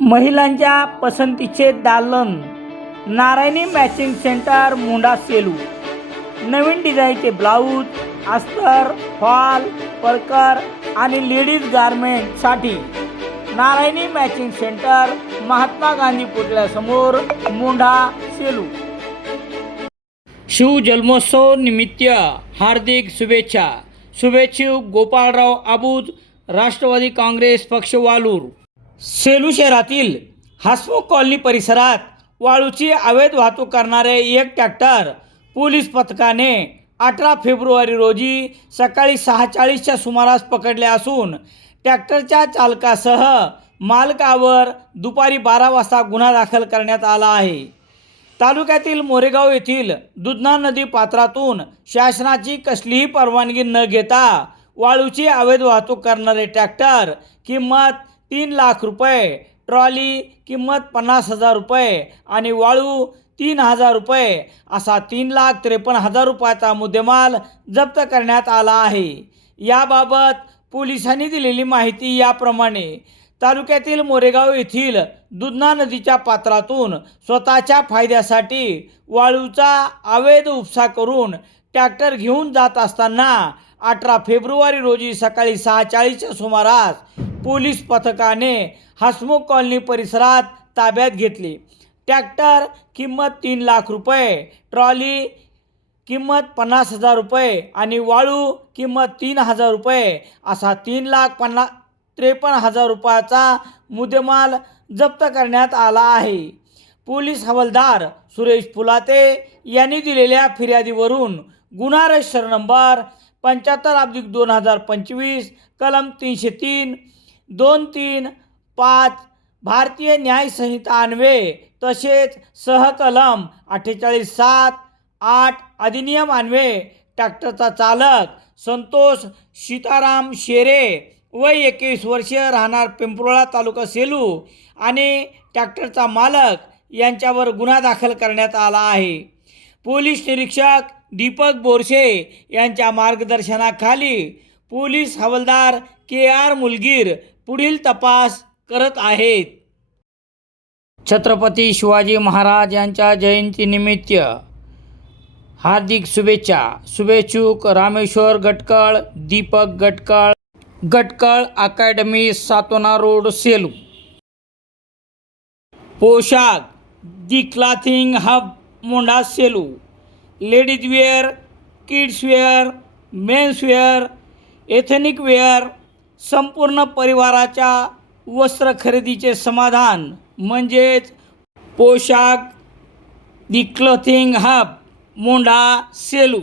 महिलांच्या पसंतीचे दालन नारायणी मॅचिंग सेंटर मुंडा सेलू. नवीन डिझाईनचे ब्लाऊज अस्तर फॉल परकर आणि लेडीज गारमेंटसाठी नारायणी मॅचिंग सेंटर महात्मा गांधी पुतळ्यासमोर मुंढा सेलू. शिवजन्मोत्सव निमित्त हार्दिक शुभेच्छा. शुभेच्छुक गोपाळराव आबूज राष्ट्रवादी काँग्रेस पक्ष वालूर. सेलू शहरातील हसमुख कॉलनी परिसरात वाळूची अवैध वाहतूक करणारे एक ट्रॅक्टर पोलीस पथकाने अठरा फेब्रुवारी रोजी सकाळी सहा चाळीसच्या सुमारास पकडले असून ट्रॅक्टरच्या चालकासह मालकावर दुपारी बारा वाजता गुन्हा दाखल करण्यात आला आहे. तालुक्यातील मोरेगाव येथील दुधना नदी पात्रातून शासनाची कसलीही परवानगी न घेता वाळूची अवैध वाहतूक करणारे ट्रॅक्टर किंमत तीन लाख रुपये ट्रॉली किंमत पन्नास हजार रुपये आणि वाळू तीन हजार रुपये असा तीन लाख त्रेपन्न हजार रुपयाचा मुद्देमाल जप्त करण्यात आला आहे. याबाबत पोलिसांनी दिलेली माहिती याप्रमाणे तालुक्यातील मोरेगाव येथील दुधना नदीच्या पात्रातून स्वतःच्या फायद्यासाठी वाळूचा अवैध उपसा करून ट्रॅक्टर घेऊन जात असताना अठरा फेब्रुवारी रोजी सकाळी सहा चाळीसच्या सुमारास पोलीस पथकाने हसमुख कॉलनी परिसरात ताब्यात घेतली. ट्रॅक्टर किंमत तीन लाख रुपये ट्रॉली किंमत पन्नास हजार रुपये आणि वाळू किंमत तीन हजार रुपये असा तीन लाख पन्ना त्रेपन्न हजार रुपयाचा मुद्देमाल जप्त करण्यात आला आहे. पोलीस हवालदार सुरेश फुलाते यांनी दिलेल्या फिर्यादीवरून गुन्हा रजिस्टर नंबर पंच्याहत्तर अब्दिक दोन हजार पंचवीस कलम तीनशे तीन दोन तीन पाच भारतीय न्यायसंहिता अन्वे अन्वये तसेच सहकलम अठ्ठेचाळीस सात आठ अधिनियम अन्वये ट्रॅक्टरचा चालक संतोष सीताराम शेरे वय एकवीस वर्ष राहणार पिंपरोळा तालुका सेलू आणि ट्रॅक्टरचा मालक यांच्यावर गुन्हा दाखल करण्यात आला आहे. पोलीस निरीक्षक दीपक बोरशे यांच्या मार्गदर्शनाखाली पोलीस हवालदार के आर मुलगीर पुढील तपास करत आहेत. छत्रपती शिवाजी महाराज यांच्या जयंतीनिमित्त हार्दिक शुभेच्छा. शुभेच्छुक Rameshwar Gatkal Deepak Gatkal Gatkal academy Satona road Selu. Poshakh the clothing hub Monda Selu. Ladies wear kids wear men's wear ethnic wear संपूर्ण परिवाराच्या वस्त्र खरेदीचे समाधान म्हणजेच पोशाख दी क्लथिंग हब मोंढा सेलू.